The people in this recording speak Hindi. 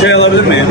Çay alabilir miyim?